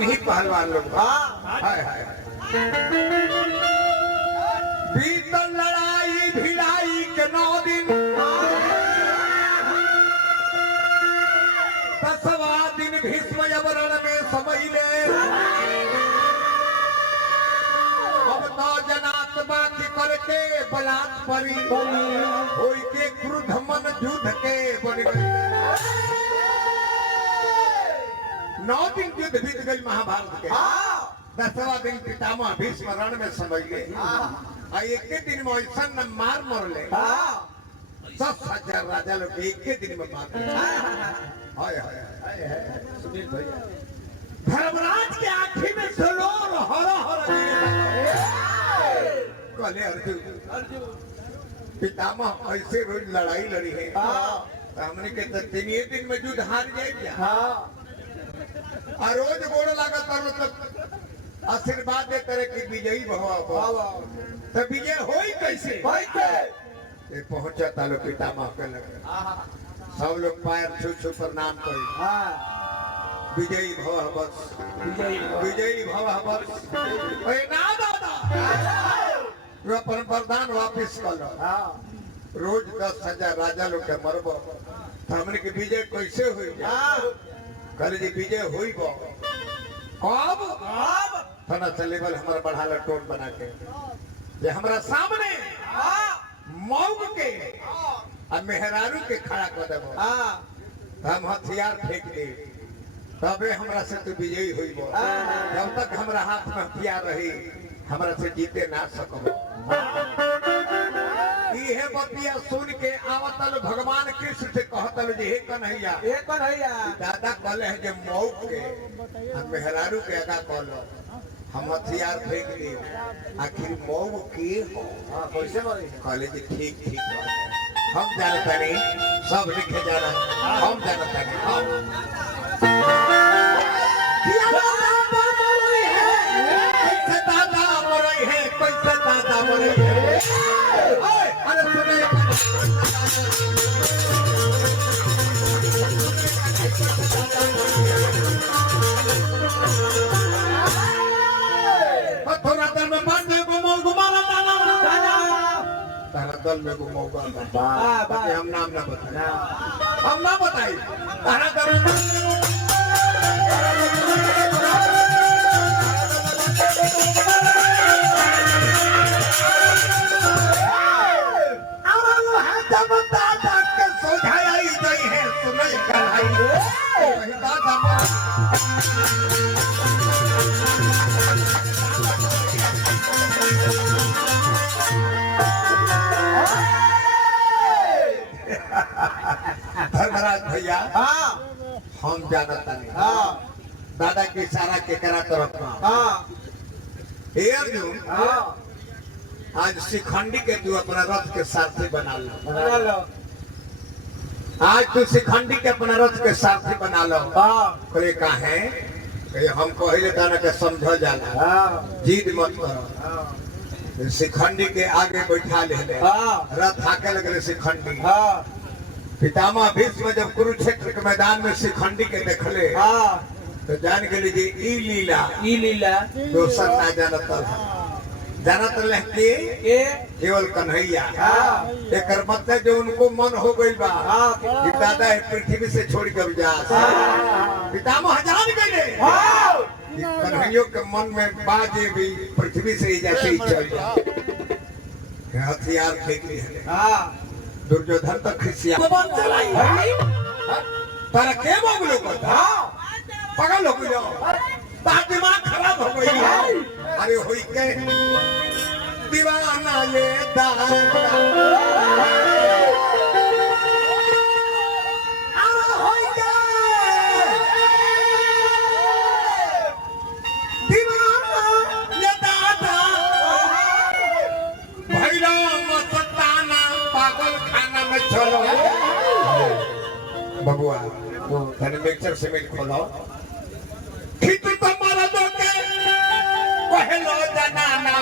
ही पहलवान लोग। हाय हाय बीतल लड़ाई भिड़ाई के 9 दिन, 10वां दिन भीष्म रण में समैले। अब 9 जनात बाकी करके बलात् परी, होई के क्रुद्ध मन युद्ध के बन गए। 9 दिन युद्ध बीत गई महाभारत के। 10वां दिन पितामह भीष्म रण में समैले। एक दिन में ऐसा न मार मरले 10,000 राजा लोग एक दिन में मार। हाय हाय सुनील भैया, धर्मराज के आंखी में सलोर हरा हरा कहले अर्जुन पितामह ऐसे रोज लड़ाई लड़ी है, हमने के 3 दिन में युद्ध हार जाए क्या? और रोज गोड़ लागत मतलब आशीर्वाद दे करे कि विजयी भव। तो विजय होई कैसे? पहुंचा तालो पितामह के लगे, सब लोग पैर छू छू प्रणाम करी। विजयी भव बस, विजयी भव बस। ना दादा तू अपन वरदान वापिस कर लो। रोज 10,000 राजा लोग के मरब, हमने के विजय कैसे हुई? कल जी विजय हुई कब? थाना से लेवल हमारा बढ़ाला टोन बना के ये हमारा सामने मौग के और मेहरारू के खड़ा कर देबो, हम हथियार फेंक दे, तबे हमरा से तू विजयी हुई। जब तक हमारा हाथ में हथियार रही हमरा से जीते ना सकबो। इहे बतिया सुन के आवतल भगवान कृष्ण से कहतल जे हे कन्हैया दादा कहले है जे मौग के और मेहरारू के आगा कहलो हम हथियार फेंक दी, आखिर मौग के हो कैसे बोले? कहले जी ठीक ठीक हम जानता नहीं, सब लिखे जाना हम जानता नहीं। कैसे दादा मरई है, कैसे दादा मरई है? अरे सुने थोड़ा दल में बांधे घुमाना तारा दल में घुमाऊंगा, हम नाम ना बताए, हम ना बताई तारा दल में दादा के सोझाई गई है सुनई कलाई दादा धर्मराज भैया हम जानता नहीं दादा के इशारा के करा तरफ अर्जुन आज शिखंडी के तू अपना रथ के सारथी बना लो। आज तू शिखंडी के अपना रथ के सारथी बना लो। करे का है हम कहले दाना के समझ जाला, जीद मत करो। शिखंडी के आगे बैठा ले रथ आके लगले शिखंडी। पितामह भीष्म जब कुरुक्षेत्र के मैदान में शिखंडी के देखले तो जान गए जी ई लीला दोसर ना जानत लहके केवल कन्हैया। एक मतलब जो उनको मन हो गई बा कि दादा है पृथ्वी से छोड़ कर जा। पितामह जान गए कन्हैया के मन में बाजे भी पृथ्वी से ही जैसे ही चल जाए। हथियार फेंक लिए दुर्योधन तक खिसिया तारा के बोलो पागल हो गई, दिमाग खराब हो गई। अरे हुई के दीवाना ये पागल खाना में चलो बबुआ मिक्सर सीमेंट खोलो खिचू तो मारा दो के पहलो जनाना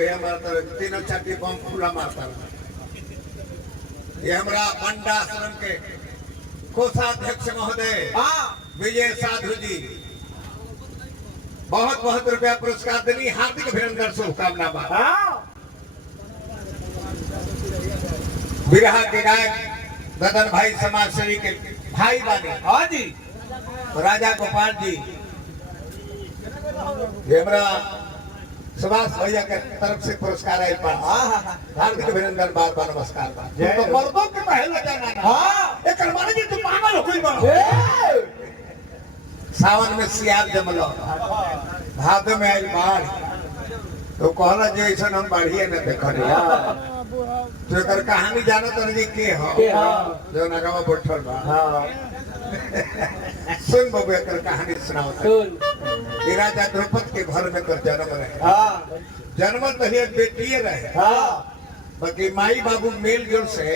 है हमारा तरफ तीनों चाटी बम खुला मारता रहा। ये हमारा बंडा आश्रम के कोषाध्यक्ष महोदय विजय साधु जी बहुत बहुत रुपया पुरस्कार देनी, हार्दिक अभिनंदन शुभकामना। बिरहा के गायक ददन भाई समाज सेवी के भाई बाने हाँ जी राजा गोपाल जी, ये हमारा सुभाष भैया के तरफ से पुरस्कार है, हार्दिक अभिनंदन, बार बार नमस्कार। तो मर्दों के महल में जाना एक जी तुम पागल हो गई। सावन में सियार जमलो, भादो में आई बाढ़, तो कहला जो ऐसा हम बढ़िया न देखा तो एक कहानी जाना तो जी के हो जो नगावा बैठल बा। सुन बबू एक कहानी सुनाओ। कि राजा द्रौपद के घर में कर जन्म रहे, जन्म तो ही बेटिए रहे, बाकी माई बाबू मेल जोल से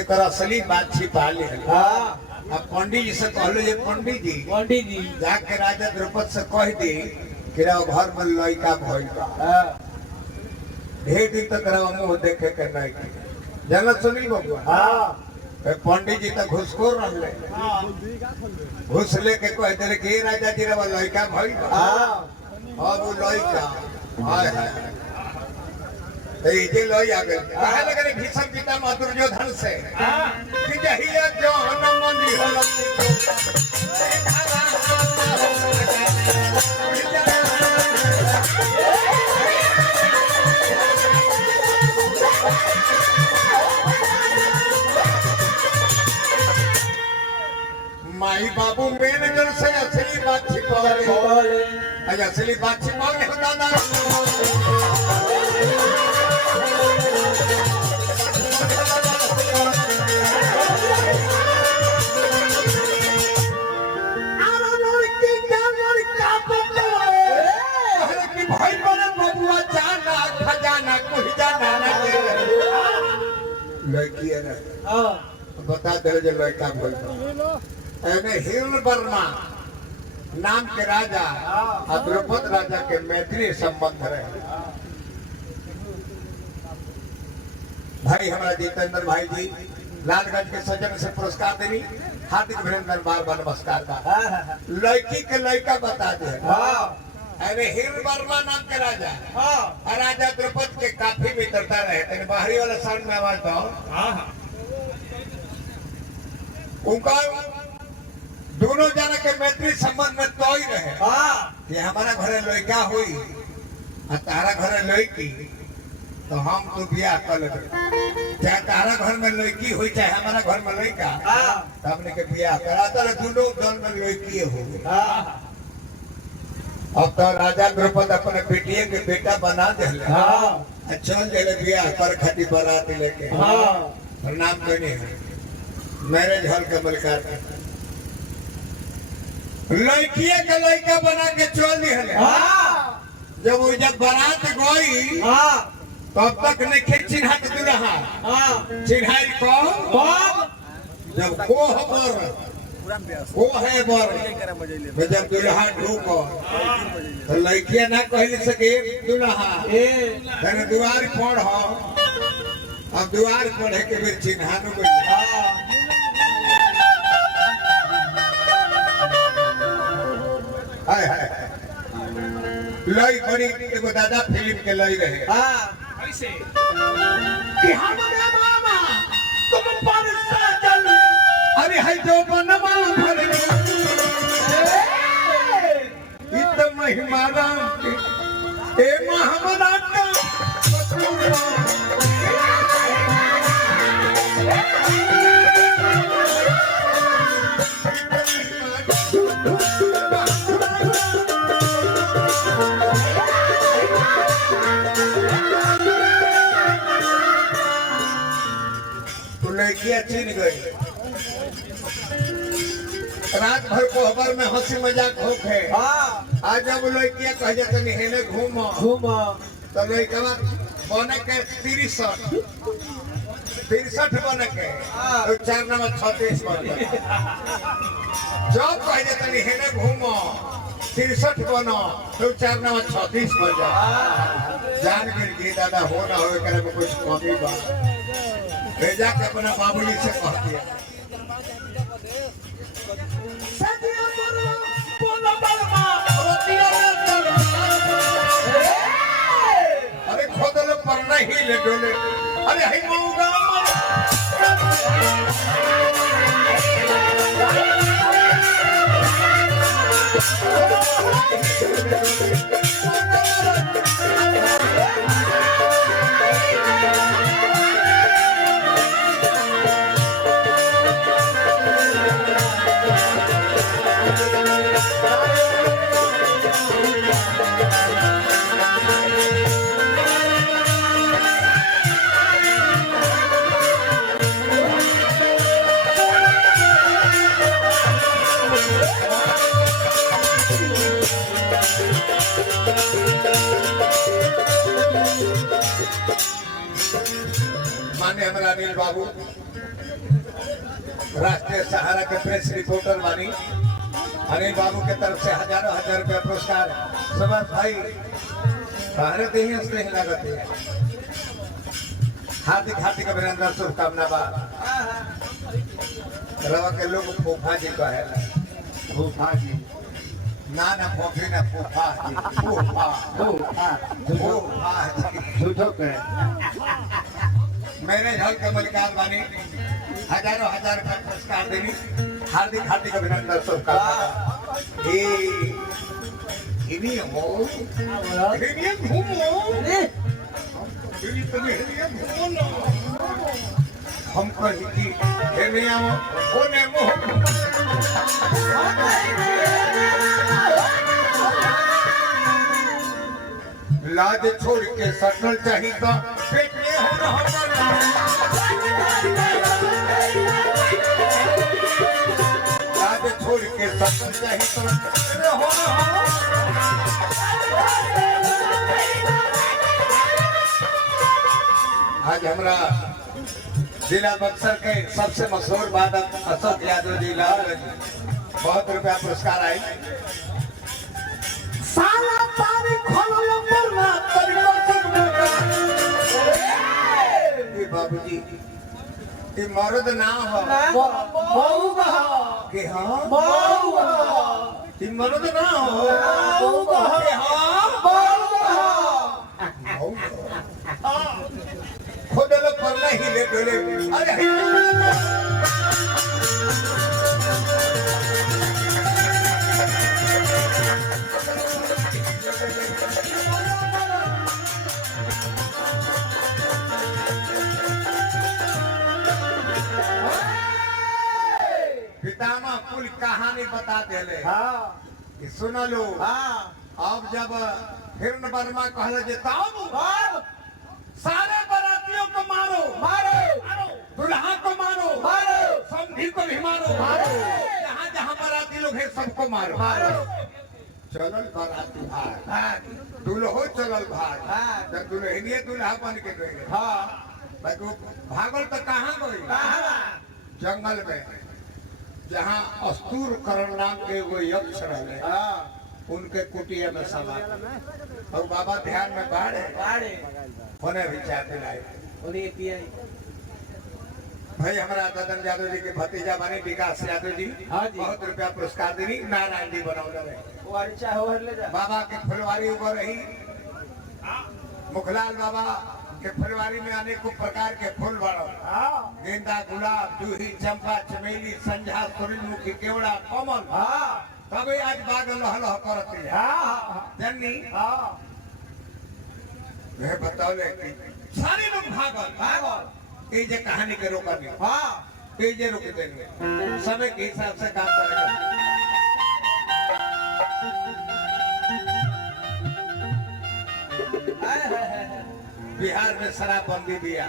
एक असली बात छिपा ली। अब पंडित जी से कहलो ये पंडित जी जाके राजा द्रौपद से कह दी कि घर में लड़का भइल बा, ढेर दिन तक मुंह देखे के नहीं जन सुनी बबुआ। पंडित जी तो घुसखोर रहे, घुस लेके कह दे कि राजा जी रे लड़का भइल बा। अब वो लड़का लई आ गए कहे लगे भीषम पिता दुर्योधन से कि जहिया जौन मंदी माई बाबू मेन जन से असली बात छिपावे, असली बात छिपावे दादा। लड़की है ना बता दे जो लड़का बोलता हिरण वर्मा नाम के राजा और द्रौपद राजा के मैत्री संबंध रहे। भाई हमारा जितेंद्र भाई जी लालगंज के सज्जन से पुरस्कार देनी, हार्दिक अभिनंदन, बार बार नमस्कार का। लड़की के लड़का बता दे अरे हिरण वर्मा नाम के राजा और राजा द्रौपद के काफी मित्रता रहे। बाहरी वाला साउंड में आवाज दो। उनका दोनों जना के मैत्री संबंध में तो ही रहे कि हमारा घरे लड़का हुई और तारा घरे लड़की, तो हम तो ब्याह कर ले, चाहे तारा घर में लड़की हुई चाहे हमारा घर में लड़का, तो हमने के ब्याह करा दोनों दल में लड़की हो। अब तो राजा द्रौपद अपने बेटिए के बेटा बना दे चल दे ब्याह कर खाती बारात लेके प्रणाम करने मैरिज हॉल के मलकार लड़किए के लड़का बना के चल दी। जब बारात गई तब तक नहीं चिन्हत दुल्हा, चिन्हाई को जब वो है बर जब दुल्हा ढूको तो लड़किया ना कहली सके दुल्हा द्वार पढ़, अब द्वार पढ़े के फिर चिन्हानु लई बड़ी एगो दादा फिल्म के लई रहे ऐसे कि हमारे मामा तुम पर साजन अरे है जो बनवा भर इत महिमा राम ए महमदा का लड़कियां चिन गई। रात भर कोहबर में हंसी मजाक होके आज जब लड़कियां कह जाते हेले घूम तो लड़का बने के 63 बने के तो 4 नंबर 36 बने जब कह जाते हेले घूम 63 बनो तो 4 9 36 हो जाए जान के दादा हो ना हो करे में कुछ कमी बा भेजा के अपना बाबूजी से कह दिया सदिया बोलो बलमा रोटियां अरे खोदल पर नहीं ले डोले अरे हई मऊगा माने हमारा अनिल बाबू राष्ट्रीय सहारा के प्रेस रिपोर्टर मानी अनिल बाबू के तरफ से हजारों हजार रुपया पुरस्कार समर्थ भाई भारत ही स्नेह लागत है हार्दिक हार्दिक अभिनंदन शुभकामना बा रवा के लोग फूफा जी कहे फूफा जी ना ना फोफी ना फूफा जी फूफा फूफा फूफा झूठो कहे मैंने झल के मलिकार बानी हजारों हजार का पुरस्कार देनी हार्दिक हार्दिक अभिनंदन शुभकामना इन्हीं हो इन्हीं घूमो इन्हीं तो इन्हीं घूमो ना हम कहीं की इन्हीं आओ कोने मुँह लाज छोड़ के सटल चाहिए तो पेट में लाज छोड़ के सटल चाहिए तो आज हमारा जिला बक्सर के सबसे मशहूर वादक अशोक यादव जी लाल बहुत रुपया पुरस्कार आई साला तारीख खोलो परना बाबूजी ये मर्द ना हो मौगा के हां मौगा ये मर्द ना हो के हां मौगा खोदल पर नहीं ले बोले अरे पितामह कुल कहानी बता देले कि सुन लो अब जब हिरण वर्मा कहले जे तब सारे बारातियों को मारो मारो दुल्हा को मारो मारो समधी को भी मारो मारो जहाँ जहाँ बाराती लोग हैं सबको मारो मारो चलल बाराती भाग दुल्हो चलल भाग जब दुल्हनिए दुल्हा बन के गए भागल तो कहाँ गई जंगल में जहाँ अस्तूर करण नाम के वो यक्ष रहे उनके कुटिया में समा और बाबा ध्यान में बाढ़े होने भी चाहते लाए भाई हमारा ददन यादव जी के भतीजा बने विकास यादव जी बहुत रुपया पुरस्कार देनी नारायण जी बनौले बाबा के फुलवारी ऊपर रही मुखलाल बाबा के फुलवारी में अनेकों प्रकार के फूल बढ़ो गेंदा गुलाब जूही चंपा चमेली संझा सूरजमुखी केवड़ा कमल तभी आज बाग लह लह करती जन्नी वह बतौले सारे लोग भागल ये जे कहानी के रोकने ये जे रोक देंगे समय के हिसाब से काम करेगा बिहार में शराब बंदी दिया